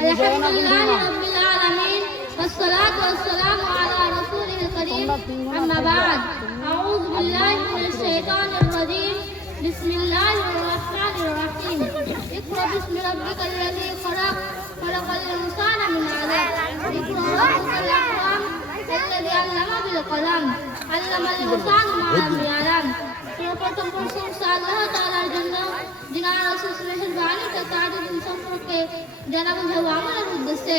আলহামদুলিল্লাহি রাব্বিল আলামিন والصلاة والسلام على رسوله الكريم أما بعد أعوذ بالله من الشيطان الرجيم بسم الله الرحمن الرحيم اقرأ باسم ربك الذي خلق خلق الإنسان من علق اقرأ ربك الأكرم الذي علم بالقلم علم الإنسان ما لم يعلم সর্বপ্রথম প্রশংসা আল্লাহ তাআলার জন্য যিনি রাসূল সাল্লাল্লাহু আলাইহি ওয়া সাল্লাম সম্পর্কে জানা বোঝাবো আমাদের উদ্দেশ্যে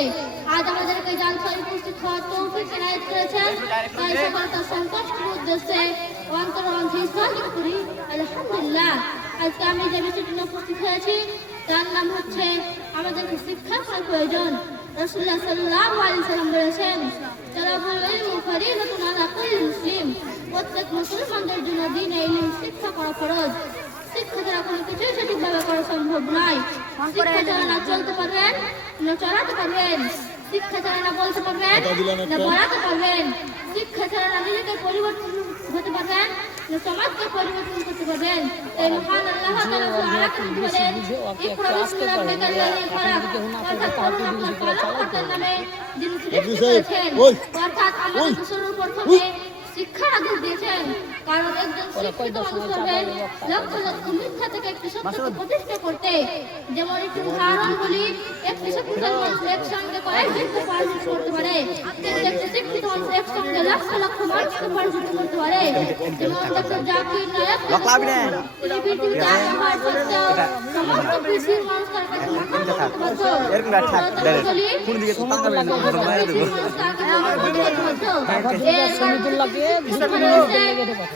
আজ আমাদেরকে জালসায় উপস্থিত হওয়ার তৌফিক এনায়েত করেছেন তাই সকল তার সন্তুষ্টির উদ্দেশ্যে অন্তর অন্তঃস্থল করি আলহামদুলিল্লাহ। আজকে আমি যে বিষয়টি নিয়ে উপস্থিত হয়েছি তার নাম হচ্ছে আমাদেরকে শিক্ষা করার প্রয়োজন। রাসূলুল্লাহ সাল্লাল্লাহু আলাইহি সাল্লাম বলেছেন তালাবুল ইলমি ফরিদাতুন আলা কুল্লি মুসলিম, প্রত্যেক মুসলমানদের জন্য দ্বীনে ইলম শিক্ষা করা ফরজ। শিক্ষা ছাড়া কোনো কিছুই সঠিকভাবে করা সম্ভব নয়। শিক্ষা ছাড়া না চলতে পারবেন না চলাতে পারবেন, শিক্ষা ছাড়া না বলতে পারবেন না পড়াতে পারবেন, শিক্ষা ছাড়া না নিজেকে পরিবর্তন হতে পারবেন না সমাজকে পরিবর্তন করতে পারবেন। তাই মহান আল্লাহ তাআলা আয়াতে বলেন ইকরা বিসমি রাব্বিকাল্লাযী খালাক, অর্থাৎ করুন আপনার পালনকর্তার নামে যিনি সৃষ্টি করেছেন, অর্থাৎ আমাদের সর্বপ্রথমে শিক্ষার আদেশ দিয়েছেন। কারণ একজন শিক্ষিত মানুষ হবেন লক্ষ লক্ষ মিথ্যা থেকে একটি সত্যকে প্রতিষ্ঠা করতে। যেমন একটি উদাহরণ বলি, একটি শিক্ষিত মানুষ একসঙ্গে কয়েক ব্যক্তি পরাজিত করতে পারে, কিন্তু একটি শিক্ষিত মানুষ একসঙ্গে লক্ষ লক্ষ মানুষকে পরাজিত করতে পারে। যেমন ডক্টর জাকির নায়েক তিনি পৃথিবীতে আসার সত্ত্বেও সমস্ত পৃথিবীর মানুষ তার কাছে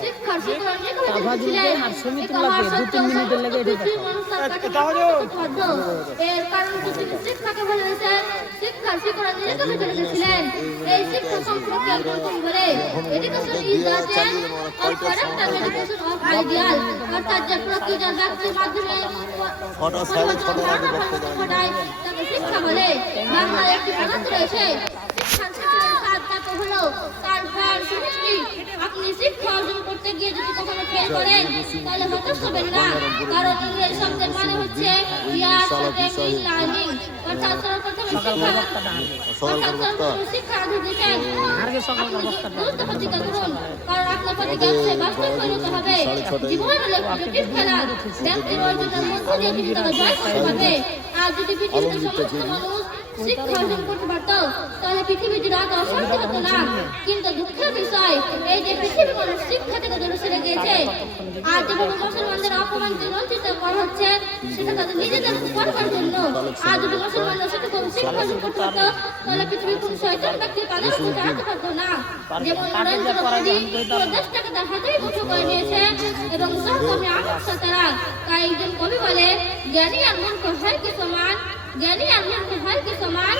শিক্ষার এর কারণ শিক্ষাকে বলেছে শিক্ষার শিক্ষা নিজেকে বেছে নিয়েছিলেন। এই শিক্ষা সম্পর্কে একজন বলে education is the change of character, education of ideal, অর্থাৎ যে প্রক্রিয়া ব্যক্তির মাধ্যমে ঘটায় তাকে শিক্ষা বলে। বাংলায় একটি প্রবাদ রয়েছে শিক্ষার সাথে হলো তার ফল সৃষ্টি। আপনি শিক্ষা অর্জন করতে গিয়ে যদি কখনো ফেল করেন তাহলে হতাশ হবেন না, কারণ ইংরেজি শব্দের মানে হচ্ছে লার্নিং, অর্থাৎ সর্বপ্রথম শিক্ষা আদেশ দিয়েছেন। গুরুত্ব প্রতিজ্ঞা করুন, কারণ আপনার প্রতিজ্ঞা বাস্তব পরিণত হবে। জীবন হলো জটিল খেলা, ব্যক্তির অর্জনের মধ্য দিয়ে কিন্তু তারা জয় করতে পারবে। আর যদি পৃথিবীতে সমস্ত মানুষ শিক্ষা অর্জন করতে পারত তাহলে পৃথিবী জুড়ে আজ অশান্তি হতো না। কিন্তু দুঃখের বিষয় এই যে পৃথিবী মানুষ শিক্ষা থেকে দূরে সরে গিয়েছে। আর যেভাবে মুসলমানদের অপমানিত বঞ্চিত করা হচ্ছে সেটা তাদের নিজেদের করবার জন্য। আর যদি মুসলমানরা সেটাকে শিক্ষা অর্জন করতে পারত তাহলে পৃথিবীর কোন শয়তান ব্যক্তি তাদের উপর চালাতে পারত না। যেমন নরেন্দ্র মোদী পুরো দেশটাকে তার হাতেই বসে করে নিয়েছে এবং সব কমে আমার সাথেরা। তাই একজন কবি বলে জ্ঞানী আর মূর্খ হয় কি সমান, জ্ঞানী আর মূর্খ হয় কি সমান,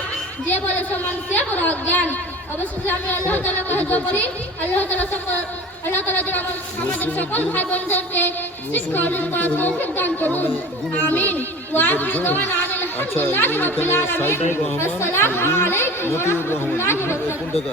যে বলে সমান সে বড় অজ্ঞান। অবশেষে আমি আল্লাহ তাআলাকে দোয়া করি আল্লাহ তাআলা যেন আমাদের সকল ভাই বোনদেরকে শিক্ষা অর্জন করার তৌফিক দান করুন, আমিন। ওয়া আখিরু দাওয়ানা আলহামদুলিল্লাহি রাব্বিল আলামিন। আসসালামু আলাইকুম ওয়া রাহমাতুল্লাহি ওয়া বারাকাতুহু।